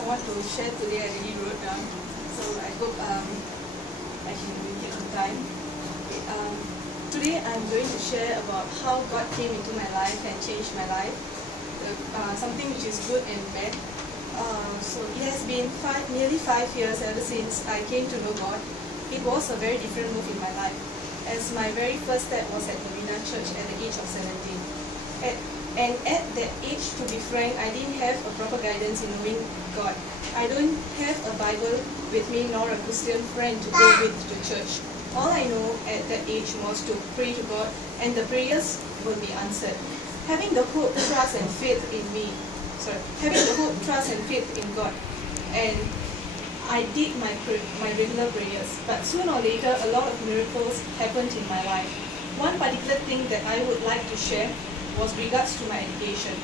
I want to share today. I really wrote down, so I hope I can make it on time. Okay, today I'm going to share about how God came into my life and changed my life. Something which is good and bad. So it has been nearly 5 years ever since I came to know God. It was a very different move in my life, as my very first step was at Novena Church at the age of 17. And at that age, to be frank, I didn't have a proper guidance in knowing God. I don't have a Bible with me nor a Christian friend to go with to church. All I know at that age was to pray to God, and the prayers will be answered. Having the hope, trust and faith in God, and I did my regular prayers. But sooner or later, a lot of miracles happened in my life. One particular thing that I would like to share was regards to my education.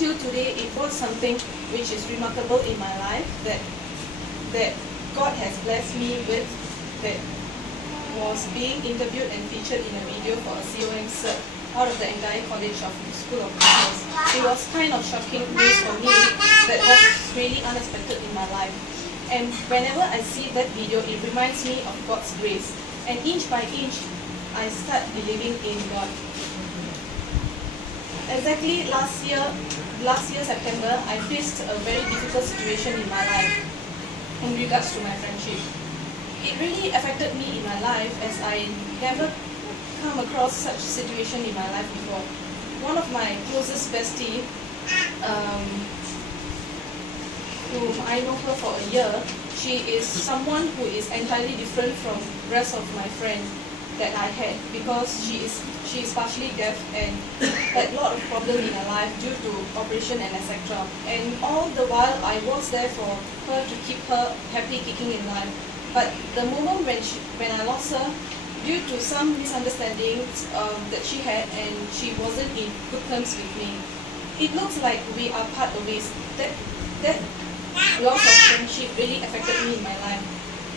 Till today, it was something which is remarkable in my life that God has blessed me with, that was being interviewed and featured in a video for a COM cert out of the entire College of School of Business. It was kind of shocking news for me that was really unexpected in my life. And whenever I see that video, it reminds me of God's grace. And inch by inch, I start believing in God. Exactly last year September, I faced a very difficult situation in my life in regards to my friendship. It really affected me in my life, as I never come across such a situation in my life before. One of my closest bestie, whom I know her for a year, she is someone who is entirely different from the rest of my friends that I had, because she is partially deaf and had a lot of problems in her life due to operation and etc. And all the while I was there for her to keep her happy kicking in life. But the moment when I lost her, due to some misunderstandings that she had, and she wasn't in good terms with me, it looks like we are part of ways. That loss of friendship really affected me in my life.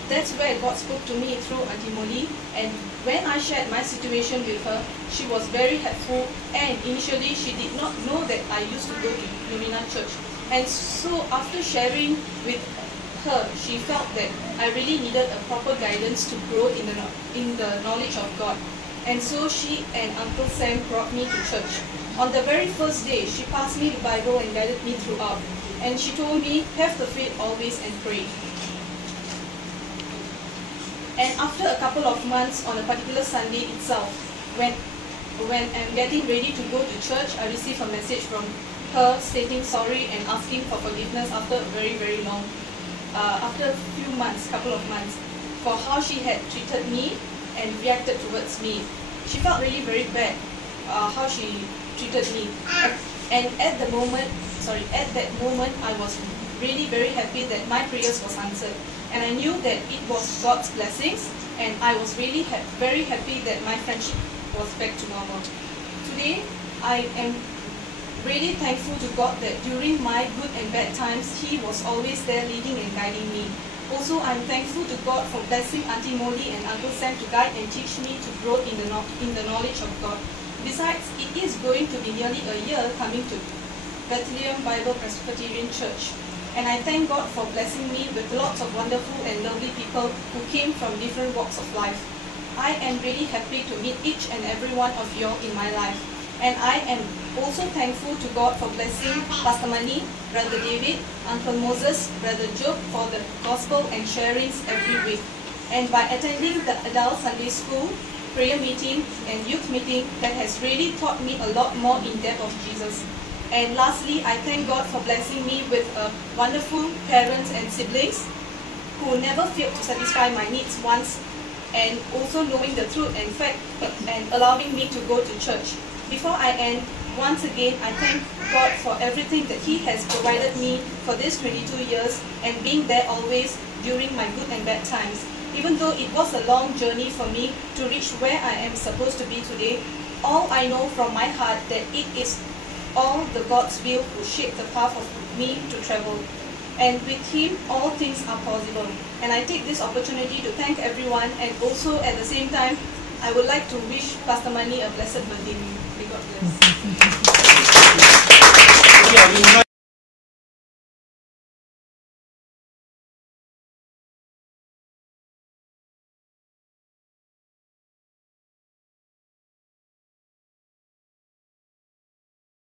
That's where God spoke to me through Auntie Molly, and when I shared my situation with her, she was very helpful, and initially she did not know that I used to go to Novena Church. And so after sharing with her, she felt that I really needed a proper guidance to grow in the knowledge of God. And so she and Uncle Sam brought me to church. On the very first day, she passed me the Bible and guided me throughout. And she told me, have the faith always and pray. And after a couple of months, on a particular Sunday itself, when I'm getting ready to go to church, I received a message from her stating sorry and asking for forgiveness after a very, very long, after a couple of months, for how she had treated me and reacted towards me. She felt really very bad how she treated me. And at that moment, I was really very happy that my prayers was answered. And I knew that it was God's blessings, and I was really very happy that my friendship was back to normal. Today, I am really thankful to God that during my good and bad times, He was always there leading and guiding me. Also, I'm thankful to God for blessing Auntie Molly and Uncle Sam to guide and teach me to grow in the knowledge of God. Besides, it is going to be nearly a year coming to Bethlehem Bible Presbyterian Church. And I thank God for blessing me with lots of wonderful and lovely people who came from different walks of life. I am really happy to meet each and every one of you in my life. And I am also thankful to God for blessing Pastor Mani, Brother David, Uncle Moses, Brother Job for the gospel and sharings every week. And by attending the adult Sunday school, prayer meeting and youth meeting, that has really taught me a lot more in depth of Jesus. And lastly, I thank God for blessing me with wonderful parents and siblings who never failed to satisfy my needs once, and also knowing the truth and fact and allowing me to go to church. Before I end, once again, I thank God for everything that He has provided me for these 22 years and being there always during my good and bad times. Even though it was a long journey for me to reach where I am supposed to be today, all I know from my heart that it is all the God's will who shape the path of me to travel. And with Him, all things are possible. And I take this opportunity to thank everyone, and also at the same time, I would like to wish Pastor Mani a blessed birthday. May God bless.